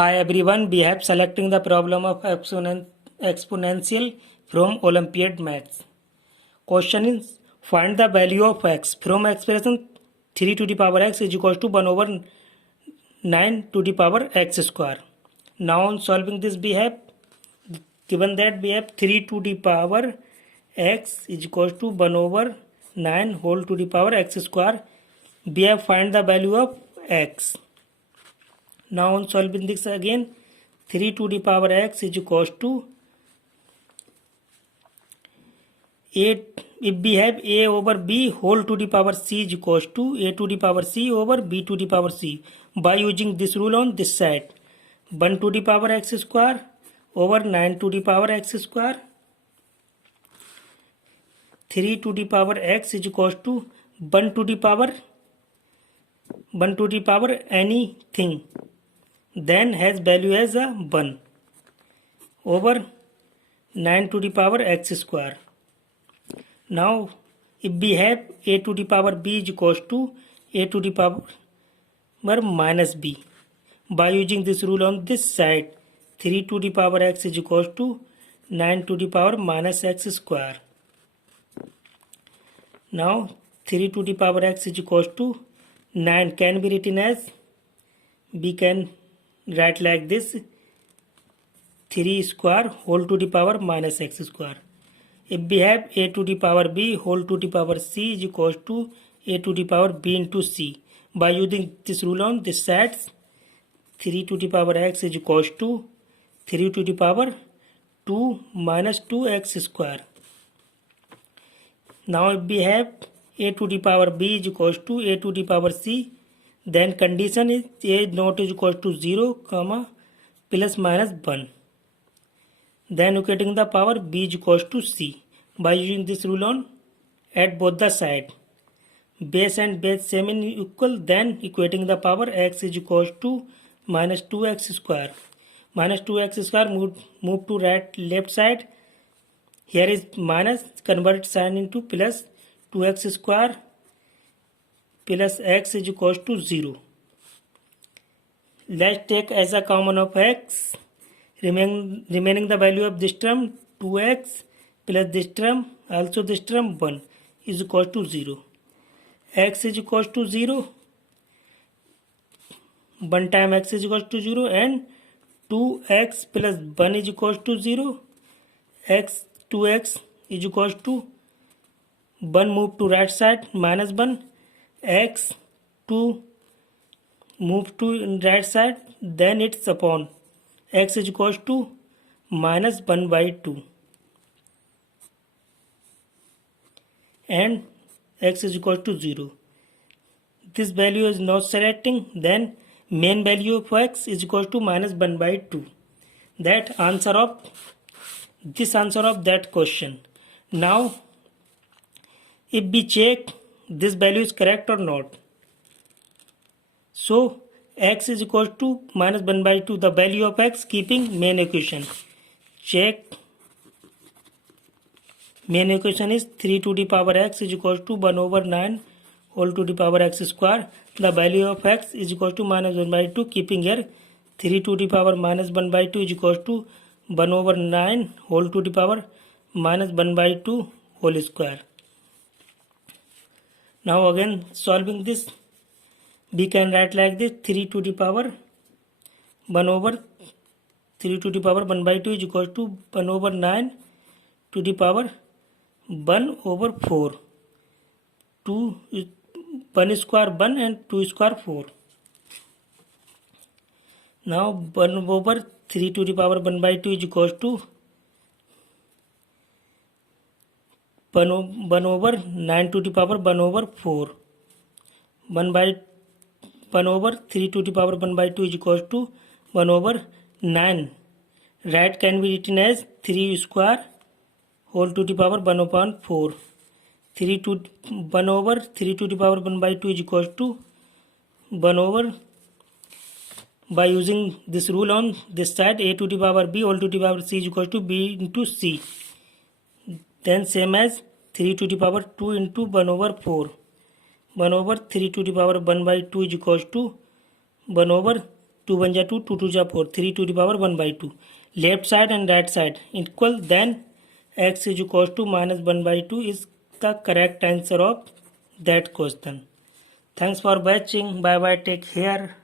Hi everyone, we have selecting the problem of exponential from Olympiad Maths. Question is find the value of x from expression 3 to the power x is equals to 1 over 9 to the power x square. Now on solving this we have given that we have 3 to the power x is equals to 1 over 9 whole to the power x square. We have find the value of x. Now on solving this again, 3 to the power x is equals to 8. If we have a over b whole to the power c is equals to a to the power c over b to the power c. By using this rule on this side, 1 to the power x square over 9 to the power x square. 3 to the power x is equals to 1 to the power anything, then has value as a 1 over 9 to the power x square. Now if we have a to the power b is equals to a to the power minus b. By using this rule on this side, 3 to the power x is equals to 9 to the power minus x square. Now 3 to the power x is equals to 9 can be written as, we can write like this, 3 square whole to the power minus x square. If we have a to the power b whole to the power c is equals to a to the power b into c. By using this rule on this side, 3 to the power x is equals to 3 to the power 2 minus 2x square. Now if we have a to the power b is equals to a to the power c, then condition is a not is equal to 0, comma plus minus 1. Then equating the power b is equals to c. By using this rule on at both the side, base and base same and equal, then equating the power x is equals to minus 2x square. Minus 2x square move to left side. Here is minus, convert sign into plus 2x square plus x is equals to 0. Let's take as a common of x. Remaining the value of this term 2x plus this term, also this term 1 is equal to 0. X is equals to 0. 1 time x is equals to 0 and 2x plus 1 is equals to 0. 2x is equals to 1 move to right side minus 1. X 2 move to right side, then it's upon x is equals to minus 1 by 2 and x is equals to 0. This value is not selecting, then main value of x is equals to minus 1 by 2. That answer of that question. Now if we check this value is correct or not, so x is equals to minus 1 by 2, the value of x keeping main equation. Check. Main equation is 3 to the power x is equals to 1 over 9 whole to the power x square. The value of x is equals to minus 1 by 2, keeping here 3 to the power minus 1 by 2 is equals to 1 over 9 whole to the power minus 1 by 2 whole square. Now again solving this, we can write like this, 3 to the power 1 over 3 to the power 1 by 2 is equals to 1 over 9 to the power 1 over 4. 1 square 1 and 2 square 4. Now 1 over 3 to the power 1 by 2 is equals to 1 over 9 to the power 1 over 4. 1 over 3 to the power 1 by 2 is equals to 1 over 9. Right can be written as 3 square whole to the power 1 upon 4. 1 over 3 to the power 1 by 2 is equals to 1 over, by using this rule on this side, a to the power b whole to the power c is equals to b into c. Then same as 3 to the power 2 into 1 over 4. 1 over 3 to the power 1 by 2 is equals to 1 over 2 1 जा 2, 2 2 जा 4, 3 to the power 1/2. Left side and right side equal, then x is equals to minus 1/2 is the correct answer of that question. Thanks for watching. Bye bye. Take care.